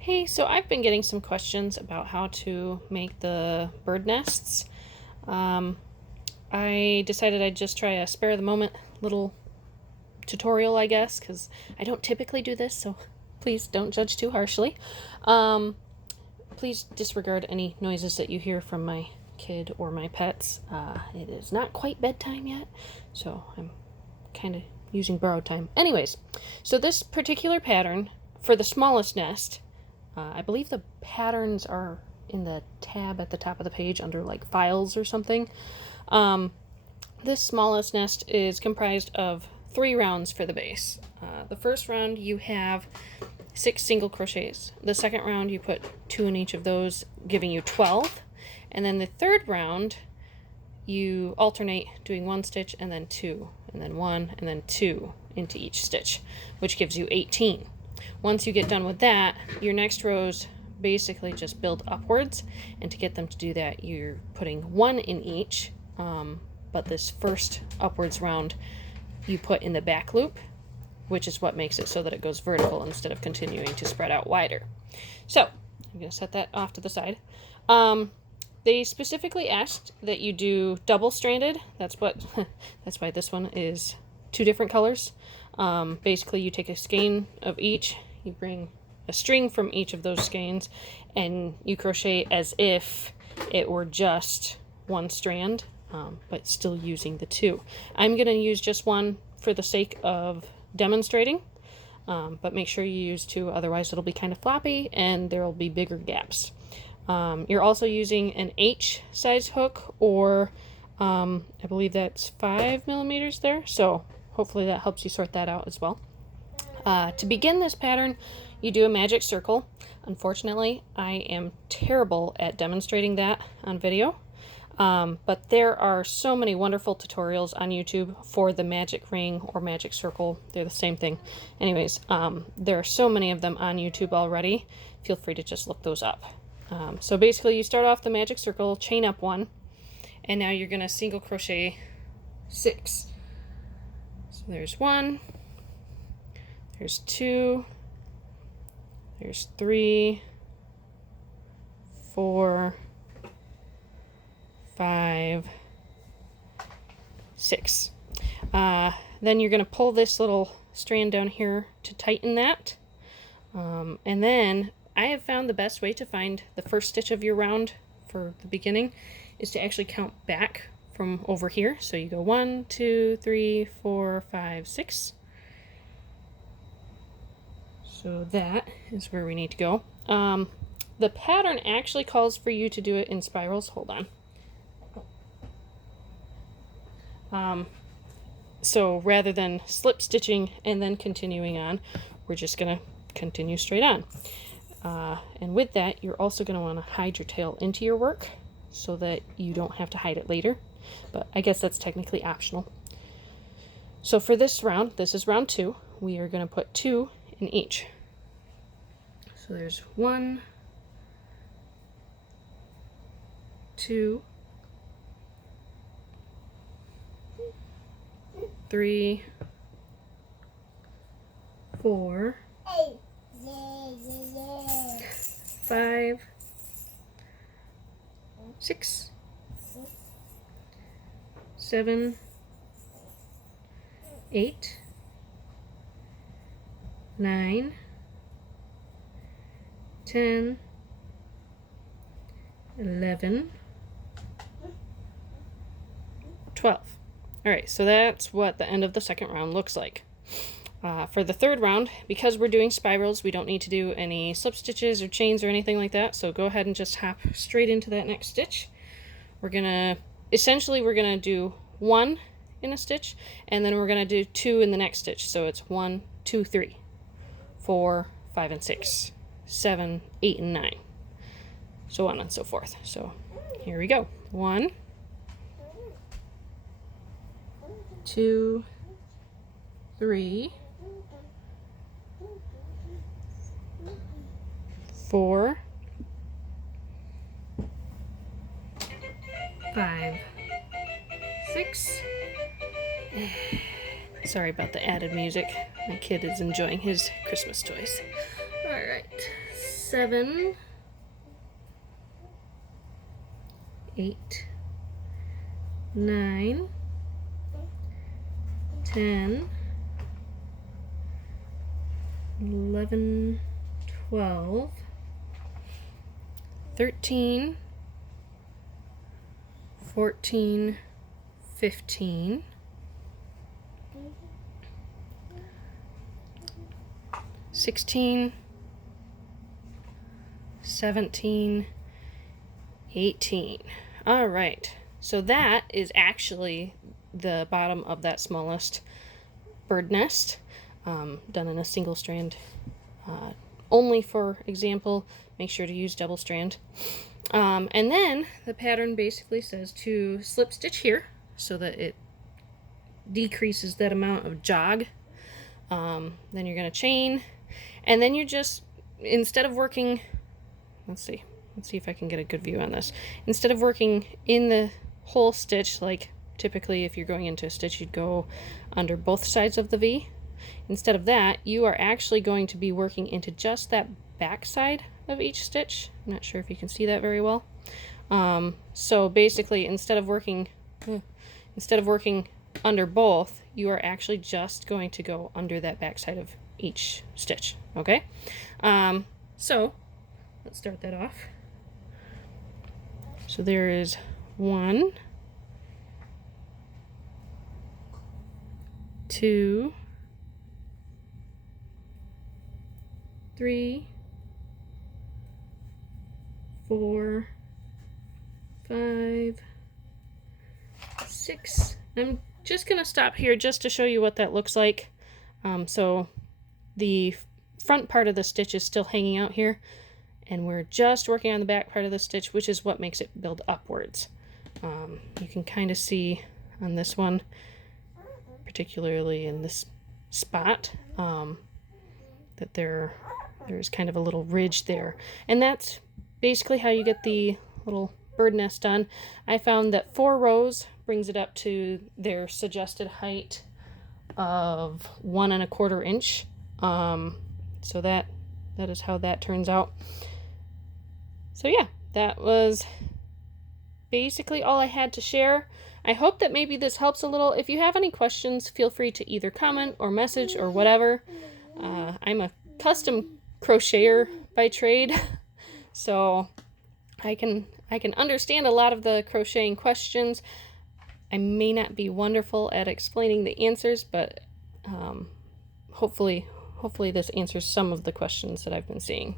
Hey, so I've been getting some questions about how to make the bird nests. Um, I decided I'd just try a spare of the moment little tutorial, I guess, because I don't typically do this, so please don't judge too harshly. Um, Please disregard any noises that you hear from my kid or my pets. It is not quite bedtime yet, so I'm kind of using borrowed time. Anyways, so this particular pattern for the smallest nest, I believe the patterns are in the tab at the top of the page under like files or something. This smallest nest is comprised of 3 rounds for the base. The first round you have 6 single crochets. The second round you put 2 in each of those, giving you 12. And then the third round you alternate doing 1 stitch and then 2, and then 1 and then 2 into each stitch, which gives you 18. Once you get done with that, your next rows basically just build upwards, and to get them to do that you're putting 1 in each, but this first upwards round you put in the back loop, which is what makes it so that it goes vertical instead of continuing to spread out wider. So I'm going to set that off to the side. They specifically asked that you do double-stranded. That's why this one is 2 different colors. Basically, you take a skein of each, you bring a string from each of those skeins, and you crochet as if it were just 1 strand, but still using the 2. I'm going to use just 1 for the sake of demonstrating, but make sure you use 2, otherwise it'll be kind of floppy and there will be bigger gaps. You're also using an H size hook, or I believe that's 5 millimeters there, so hopefully that helps you sort that out as well. To begin this pattern, you do a magic circle. Unfortunately, I am terrible at demonstrating that on video, but there are so many wonderful tutorials on YouTube for the magic ring or magic circle. They're the same thing. Anyways, there are so many of them on YouTube already. Feel free to just look those up. So basically you start off the magic circle, chain up 1, and now you're going to single crochet 6. So there's 1, there's 2, there's 3, 4, 5, 6. Then you're going to pull this little strand down here to tighten that, and then I have found the best way to find the first stitch of your round for the beginning is to actually count back from over here. So you go 1, 2, 3, 4, 5, 6. So that is where we need to go. The pattern actually calls for you to do it in spirals. Hold on. So rather than slip stitching and then continuing on, we're just going to continue straight on. And with that, you're also going to want to hide your tail into your work so that you don't have to hide it later. But I guess that's technically optional. So for this round, this is round 2, we are going to put 2 in each. So there's 1, 2, 3, 4, 5, 6, 7, 8, 9, 10, 11, 12. Alright, so that's what the end of the second round looks like. For the third round, because we're doing spirals, we don't need to do any slip stitches or chains or anything like that, so go ahead and just hop straight into that next stitch. We're gonna do 1 in a stitch, and then we're gonna do 2 in the next stitch. So it's 1, 2, 3, 4, 5, and 6, 7, 8, and 9, so on and so forth. So here we go. 1, 2, 3, 4, 5, 6. Sorry about the added music. My kid is enjoying his Christmas toys. Alright, 7, 8, 9, 10, 11, 12, 13, 14, 15, 16, 17, 18. All right, so that is actually the bottom of that smallest bird nest, done in a single strand. Only for example, make sure to use double strand. And then the pattern basically says to slip stitch here so that it decreases that amount of jog. Then you're going to chain, and then you're just, instead of working, let's see if I can get a good view on this. Instead of working in the whole stitch, like typically if you're going into a stitch you'd go under both sides of the V, instead of that you are actually going to be working into just that back side of each stitch. I'm not sure if you can see that very well. So basically instead of working under both, you are actually just going to go under that back side of each stitch. Okay, so let's start that off. So there is 1, 2, 3, 4, 5, 6. I'm just gonna stop here just to show you what that looks like. So the front part of the stitch is still hanging out here, and we're just working on the back part of the stitch, which is what makes it build upwards. You can kind of see on this one, particularly in this spot, that there's kind of a little ridge there, and that's basically how you get the little bird nest done. I found that 4 rows brings it up to their suggested height of 1 1/4 inch. So that is how that turns out. So yeah, that was basically all I had to share. I hope that maybe this helps a little. If you have any questions, feel free to either comment or message or whatever. I'm a custom crocheter by trade, so I can understand a lot of the crocheting questions. I may not be wonderful at explaining the answers, but hopefully this answers some of the questions that I've been seeing.